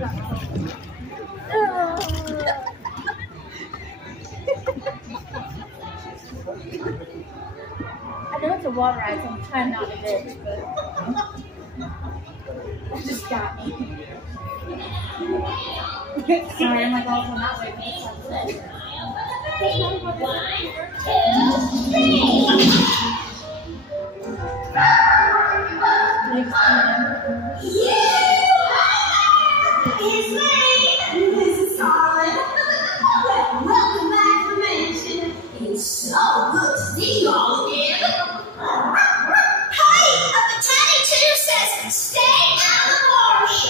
I know it's a water ride, so I'm trying not to bitch, but that just got me. Sorry, I'm like all going that way. It's me, Mrs. Solid. Welcome back to the mansion. It's so good to see you all again. Hey, the Tiny Two says stay out of the marsh.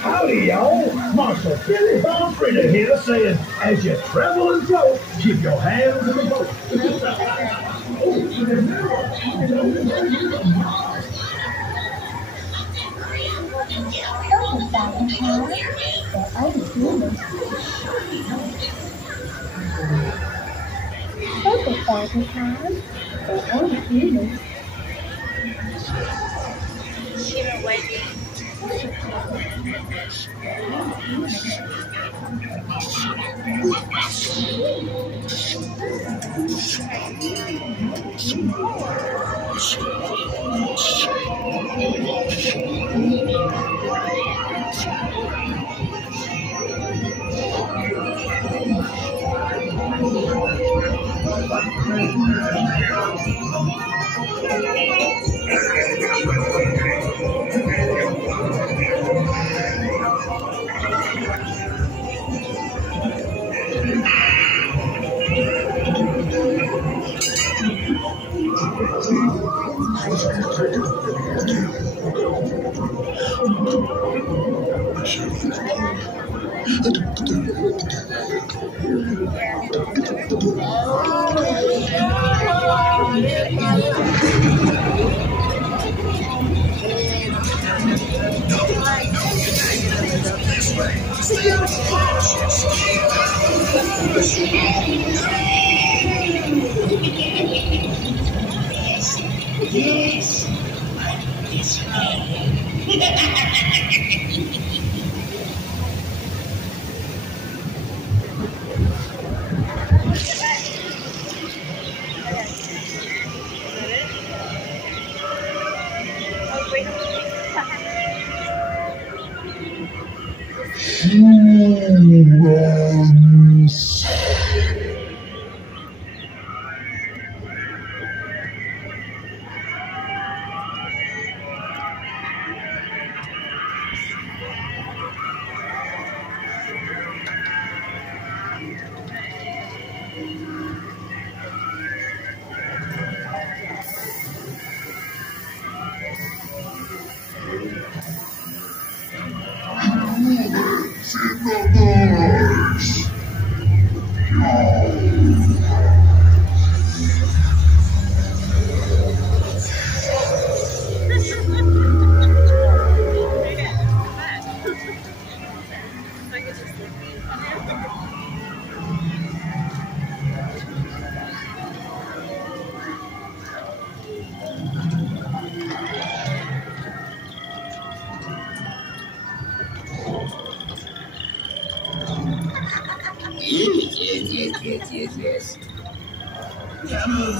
Howdy, y'all. Marshal Billy Bob Fritter here saying, as you travel and float, keep your hands in the boat. Yes.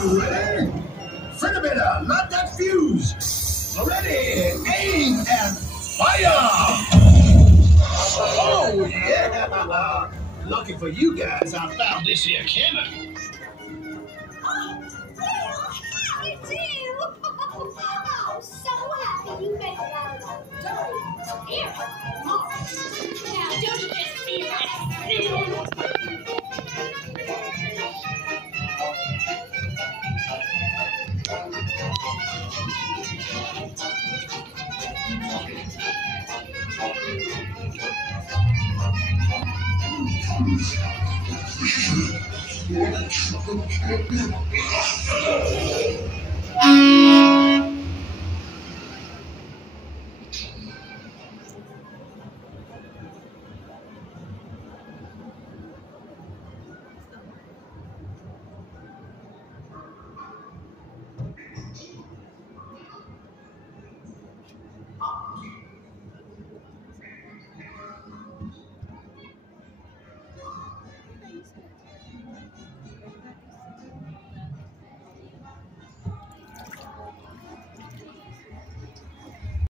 Ready? Fritter, light that fuse. Ready, aim, and fire! Oh, yeah! Lucky for you guys, I found this here cannon. Oh, well, howdy do. I'm so happy you made it out of the dirt. Here, Mom. Now, don't you just feel like Hey!